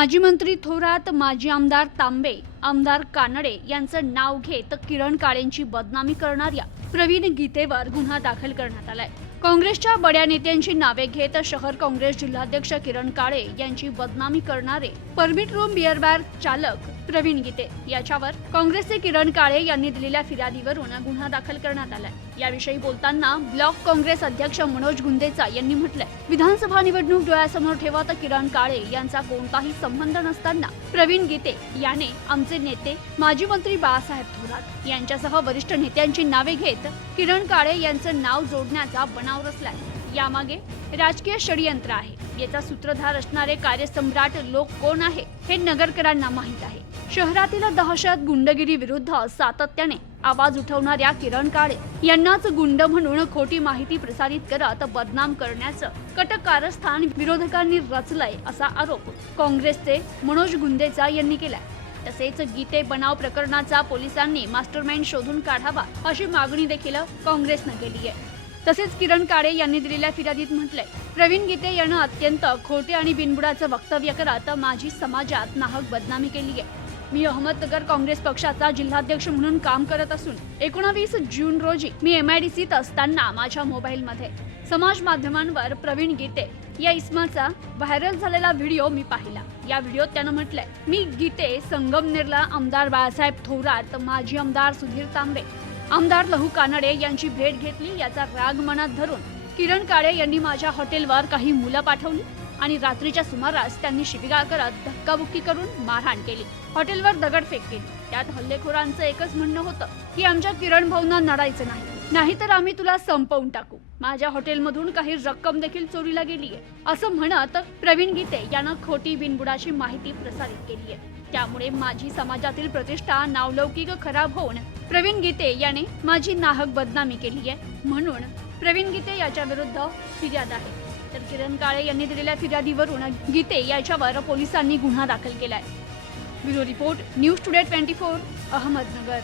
माजी मंत्री थोरात माजी आमदार तांबे आमदार कानडे यांचं नाव घेत किरण काळेंची बदनामी करणाऱ्या प्रवीण गीतेवर गुन्हा दाखल करण्यात आलाय. काँग्रेसच्या बड्या नेत्यांची नावे घेत शहर काँग्रेस जिल्हाध्यक्ष किरण काळे यांची बदनामी करणारे परमिट रूम बिअर बार चालक प्रवीण गीते. याच्यावर काँग्रेसचे किरण काळे यांनी दिलेल्या फिर्यादीवरून गुन्हा दाखल करण्यात आलाय. याविषयी बोलताना ब्लॉक काँग्रेस अध्यक्ष मनोज गुंदेचा यांनी म्हटलंय विधानसभा निवडणूक डोळ्यासमोर ठेवत किरण काळे यांचा कोणताही संबंध नसताना प्रवीण गीते याने आमचे नेते माजी मंत्री बाळासाहेब थोरात यांच्यासह वरिष्ठ नेत्यांची नावे घेत किरण काळे यांचं नाव जोडण्याचा बनाव रचलाय. यामागे राजकीय षडयंत्र आहे. याचा सूत्रधार असणारे कार्यसम्राट लोक कोण आहे हे नगरकरांना माहीत आहे. शहरातील दहशत गुंडगिरी विरुद्ध सातत्याने आवाज उठवणाऱ्या किरण काळे यांनाच गुंड म्हणून खोटी माहिती प्रसारित करत बदनाम करण्याचं कट कारस्थान विरोधकांनी रचलंय असा आरोप काँग्रेसचे मनोज गुंदेचा यांनी केलाय. तसेच गीते बनाव प्रकरणाचा पोलिसांनी मास्टरमाइंड शोधून काढावा अशी मागणी देखील काँग्रेसनं केली आहे. तसेच किरण काळे यांनी दिलेल्या फिर्यादीत म्हटलंय प्रवीण गीते यानं अत्यंत खोटे आणि बिनबुडाचं वक्तव्य करत माझी समाजात नाहक बदनामी केली आहे. मी अहमदनगर काँग्रेस पक्षाचा जिल्हाध्यक्ष म्हणून काम करत असून एकोणावीस जून रोजी मी एम आय डी सीत असताना माझ्या मोबाईलमध्ये समाज माध्यमांवर प्रवीण गीते या इस्माचा व्हायरल झालेला व्हिडिओ मी पाहिला. या व्हिडिओत त्यानं म्हटलंय मी गीते संगमनेरला आमदार बाळासाहेब थोरात माजी आमदार सुधीर तांबे आमदार लहू कानडे यांची भेट घेतली याचा राग मनात धरून किरण काळे यांनी माझ्या हॉटेलवर काही मुलं पाठवली आणि रात्रीच्या सुमारास त्यांनी शिबिगाळ करत धक्काबुक्की करून मारहाण केली. हॉटेलवर दगडफेक केली. त्यात हल्लेखोरांचं एकच म्हणणं होतं की आमच्या किरण भाऊंना नडायचं नाही. नाहीतर आम्ही तुला संपवून टाकू. माझ्या हॉटेलमधून काही रक्कम देखील चोरीला गेली आहे असं म्हणत प्रवीण गीते यानं खोटी बिनबुडाची माहिती प्रसारित केली आहे त्यामुळे माझी समाजातील प्रतिष्ठा नावलौकिक खराब होऊन प्रवीण गीते याने माझी नाहक बदनामी केली आहे. म्हणून प्रवीण गीते याच्या विरुद्ध फिर्याद आहे. तर किरण काळे यांनी दिलेल्या फिर्यादीवरून गीते याच्यावर पोलिसांनी गुन्हा दाखल केलाय. Bureau report news today twenty four Ahmednagar.